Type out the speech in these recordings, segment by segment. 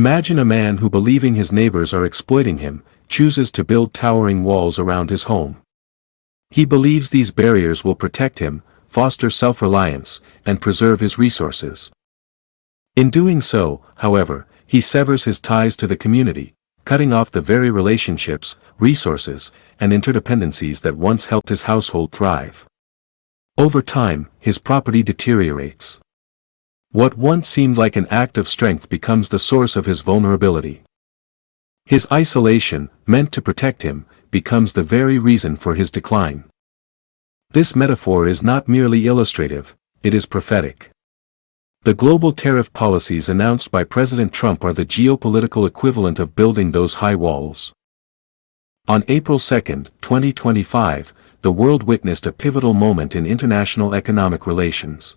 Imagine a man who, believing his neighbors are exploiting him, chooses to build towering walls around his home. He believes these barriers will protect him, foster self-reliance, and preserve his resources. In doing so, however, he severs his ties to the community, cutting off the very relationships, resources, and interdependencies that once helped his household thrive. Over time, his property deteriorates. What once seemed like an act of strength becomes the source of his vulnerability. His isolation, meant to protect him, becomes the very reason for his decline. This metaphor is not merely illustrative, it is prophetic. The global tariff policies announced by President Trump are the geopolitical equivalent of building those high walls. On April 2, 2025, the world witnessed a pivotal moment in international economic relations.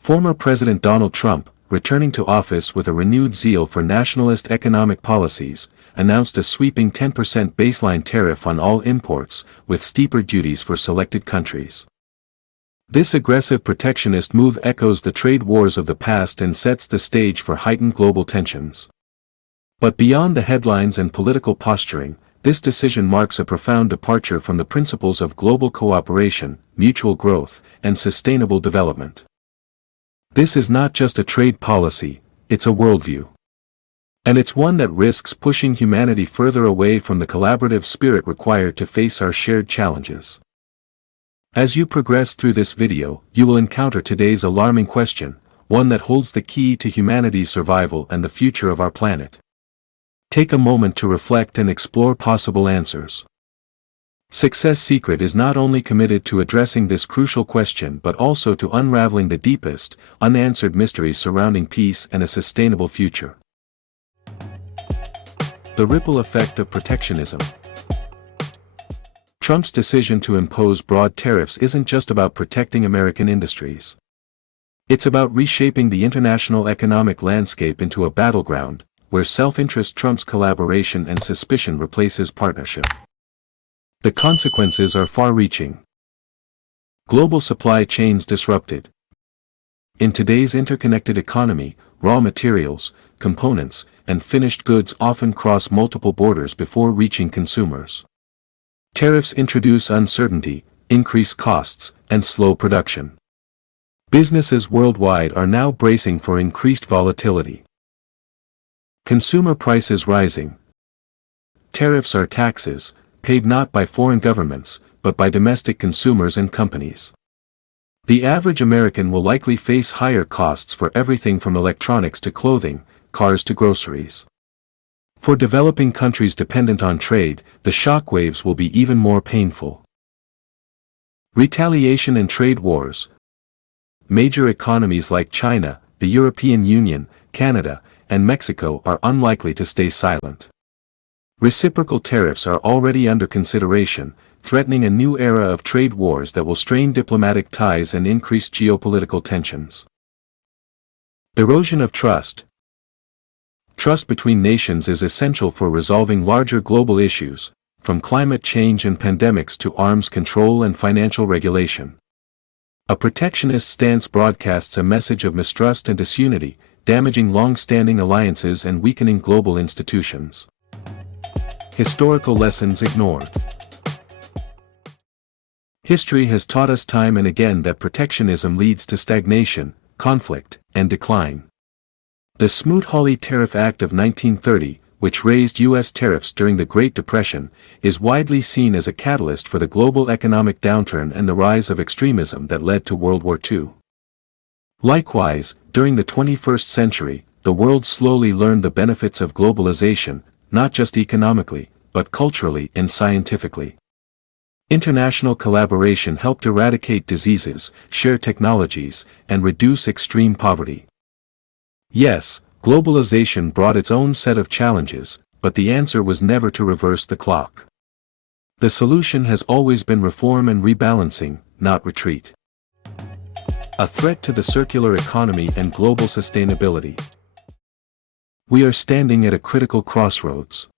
Former President Donald Trump, returning to office with a renewed zeal for nationalist economic policies, announced a sweeping 10% baseline tariff on all imports, with steeper duties for selected countries. This aggressive protectionist move echoes the trade wars of the past and sets the stage for heightened global tensions. But beyond the headlines and political posturing, this decision marks a profound departure from the principles of global cooperation, mutual growth, and sustainable development. This is not just a trade policy, it's a worldview. And it's one that risks pushing humanity further away from the collaborative spirit required to face our shared challenges. As you progress through this video, you will encounter today's alarming question, one that holds the key to humanity's survival and the future of our planet. Take a moment to reflect and explore possible answers. Success Secret is not only committed to addressing this crucial question but also to unraveling the deepest, unanswered mysteries surrounding peace and a sustainable future. The ripple effect of protectionism. Trump's decision to impose broad tariffs isn't just about protecting American industries. It's about reshaping the international economic landscape into a battleground, where self-interest trumps collaboration and suspicion replaces partnership. The consequences are far-reaching. Global supply chains disrupted. In today's interconnected economy, raw materials, components, and finished goods often cross multiple borders before reaching consumers. Tariffs introduce uncertainty, increase costs, and slow production. Businesses worldwide are now bracing for increased volatility. Consumer prices rising. Tariffs are taxes, paid not by foreign governments, but by domestic consumers and companies. The average American will likely face higher costs for everything from electronics to clothing, cars to groceries. For developing countries dependent on trade, the shockwaves will be even more painful. Retaliation and trade wars. Major economies like China, the European Union, Canada, and Mexico are unlikely to stay silent. Reciprocal tariffs are already under consideration, threatening a new era of trade wars that will strain diplomatic ties and increase geopolitical tensions. Erosion of trust. Trust between nations is essential for resolving larger global issues, from climate change and pandemics to arms control and financial regulation. A protectionist stance broadcasts a message of mistrust and disunity, damaging long-standing alliances and weakening global institutions. Historical lessons ignored. History has taught us time and again that protectionism leads to stagnation, conflict, and decline. The Smoot-Hawley Tariff Act of 1930, which raised U.S. tariffs during the Great Depression, is widely seen as a catalyst for the global economic downturn and the rise of extremism that led to World War II. Likewise, during the 21st century, the world slowly learned the benefits of globalization, not just economically, but culturally and scientifically. International collaboration helped eradicate diseases, share technologies, and reduce extreme poverty. Yes, globalization brought its own set of challenges, but the answer was never to reverse the clock. The solution has always been reform and rebalancing, not retreat. A threat to the circular economy and global sustainability. We are standing at a critical crossroads.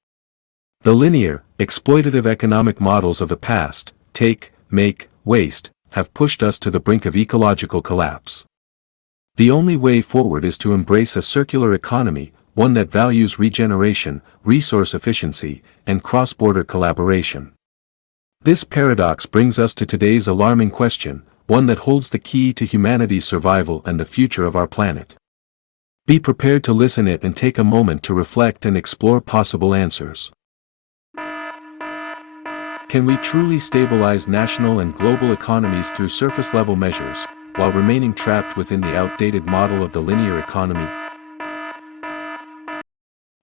The linear, exploitative economic models of the past, take, make, waste, have pushed us to the brink of ecological collapse. The only way forward is to embrace a circular economy, one that values regeneration, resource efficiency, and cross-border collaboration. This paradox brings us to today's alarming question, one that holds the key to humanity's survival and the future of our planet. Be prepared to listen it and take a moment to reflect and explore possible answers. Can we truly stabilize national and global economies through surface-level measures, while remaining trapped within the outdated model of the linear economy?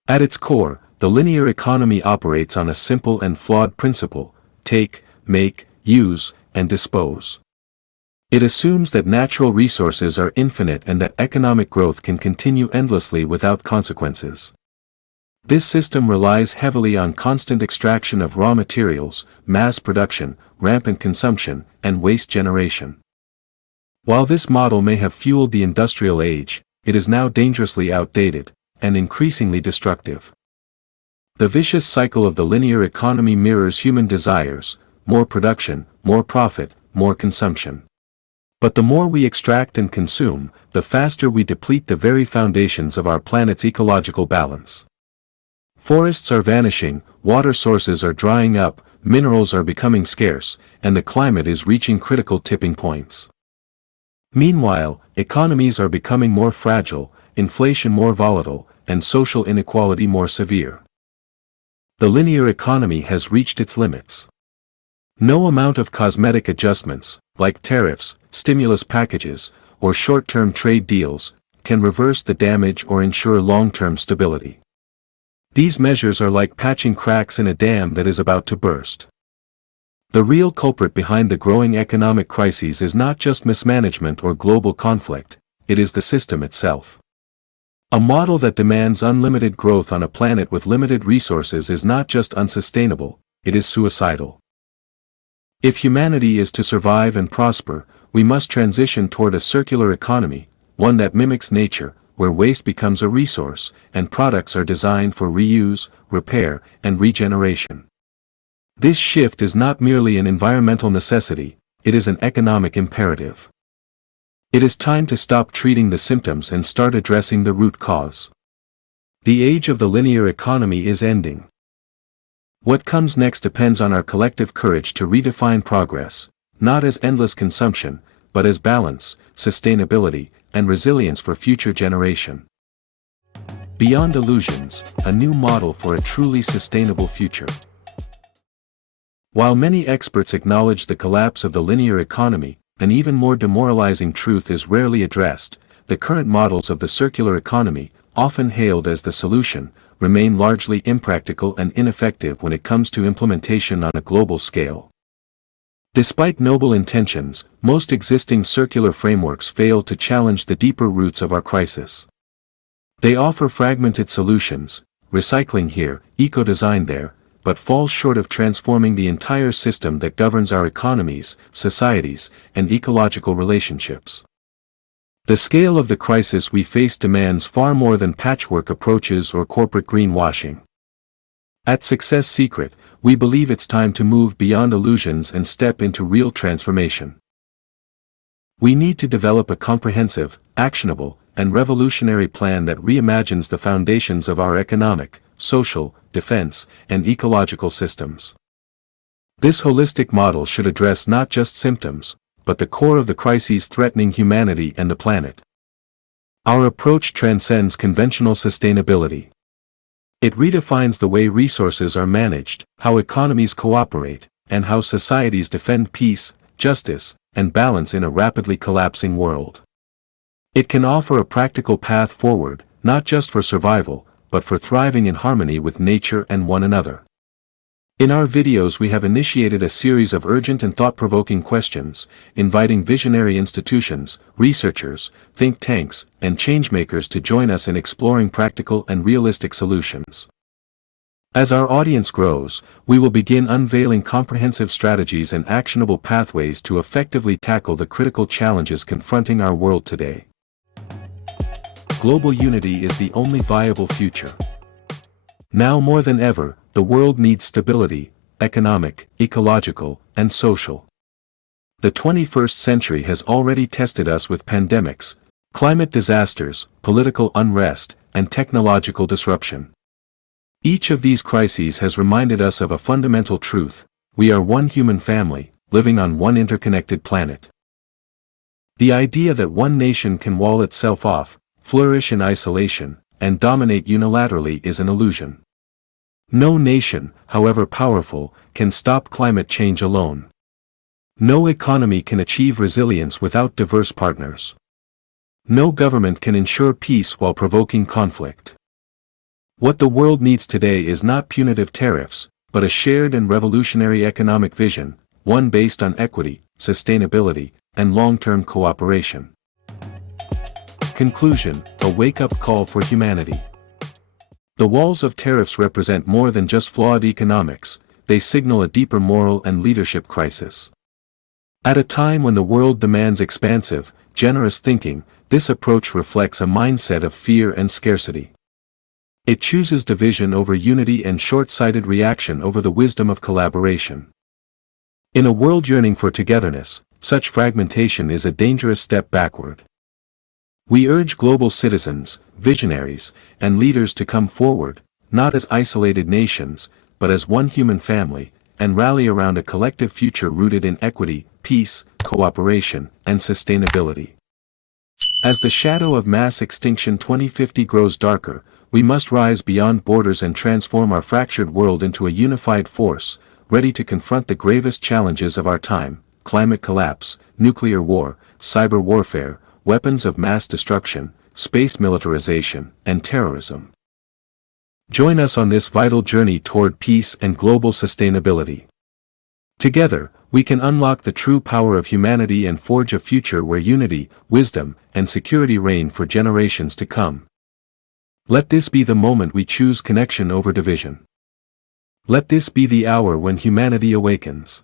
At its core, the linear economy operates on a simple and flawed principle: take, make, use, and dispose. It assumes that natural resources are infinite and that economic growth can continue endlessly without consequences. This system relies heavily on constant extraction of raw materials, mass production, rampant consumption, and waste generation. While this model may have fueled the industrial age, it is now dangerously outdated, and increasingly destructive. The vicious cycle of the linear economy mirrors human desires: more production, more profit, more consumption. But the more we extract and consume, the faster we deplete the very foundations of our planet's ecological balance. Forests are vanishing, water sources are drying up, minerals are becoming scarce, and the climate is reaching critical tipping points. Meanwhile, economies are becoming more fragile, inflation more volatile, and social inequality more severe. The linear economy has reached its limits. No amount of cosmetic adjustments, like tariffs, stimulus packages, or short-term trade deals, can reverse the damage or ensure long-term stability. These measures are like patching cracks in a dam that is about to burst. The real culprit behind the growing economic crises is not just mismanagement or global conflict, it is the system itself. A model that demands unlimited growth on a planet with limited resources is not just unsustainable, it is suicidal. If humanity is to survive and prosper, we must transition toward a circular economy, one that mimics nature, where waste becomes a resource, and products are designed for reuse, repair, and regeneration. This shift is not merely an environmental necessity, it is an economic imperative. It is time to stop treating the symptoms and start addressing the root cause. The age of the linear economy is ending. What comes next depends on our collective courage to redefine progress, not as endless consumption, but as balance, sustainability, and resilience for future generation. Beyond illusions, a new model for a truly sustainable future. While many experts acknowledge the collapse of the linear economy, an even more demoralizing truth is rarely addressed: the current models of the circular economy, often hailed as the solution, remain largely impractical and ineffective when it comes to implementation on a global scale. Despite noble intentions, most existing circular frameworks fail to challenge the deeper roots of our crisis. They offer fragmented solutions, recycling here, eco-design there, but fall short of transforming the entire system that governs our economies, societies, and ecological relationships. The scale of the crisis we face demands far more than patchwork approaches or corporate greenwashing. At Success Secret, we believe it's time to move beyond illusions and step into real transformation. We need to develop a comprehensive, actionable, and revolutionary plan that reimagines the foundations of our economic, social, defense, and ecological systems. This holistic model should address not just symptoms, but the core of the crises threatening humanity and the planet. Our approach transcends conventional sustainability. It redefines the way resources are managed, how economies cooperate, and how societies defend peace, justice, and balance in a rapidly collapsing world. It can offer a practical path forward, not just for survival, but for thriving in harmony with nature and one another. In our videos we have initiated a series of urgent and thought-provoking questions, inviting visionary institutions, researchers, think tanks, and changemakers to join us in exploring practical and realistic solutions. As our audience grows, we will begin unveiling comprehensive strategies and actionable pathways to effectively tackle the critical challenges confronting our world today. Global unity is the only viable future. Now more than ever, the world needs stability, economic, ecological, and social. The 21st century has already tested us with pandemics, climate disasters, political unrest, and technological disruption. Each of these crises has reminded us of a fundamental truth: we are one human family, living on one interconnected planet. The idea that one nation can wall itself off, flourish in isolation, and dominate unilaterally is an illusion. No nation, however powerful, can stop climate change alone. No economy can achieve resilience without diverse partners. No government can ensure peace while provoking conflict. What the world needs today is not punitive tariffs, but a shared and revolutionary economic vision, one based on equity, sustainability, and long-term cooperation. Conclusion: a wake-up call for humanity. The walls of tariffs represent more than just flawed economics, they signal a deeper moral and leadership crisis. At a time when the world demands expansive, generous thinking, this approach reflects a mindset of fear and scarcity. It chooses division over unity and short-sighted reaction over the wisdom of collaboration. In a world yearning for togetherness, such fragmentation is a dangerous step backward. We urge global citizens, visionaries, and leaders to come forward, not as isolated nations, but as one human family, and rally around a collective future rooted in equity, peace, cooperation, and sustainability. As the shadow of mass extinction 2050 grows darker, we must rise beyond borders and transform our fractured world into a unified force, ready to confront the gravest challenges of our time: climate collapse, nuclear war, cyber warfare, weapons of mass destruction, space militarization, and terrorism. Join us on this vital journey toward peace and global sustainability. Together, we can unlock the true power of humanity and forge a future where unity, wisdom, and security reign for generations to come. Let this be the moment we choose connection over division. Let this be the hour when humanity awakens.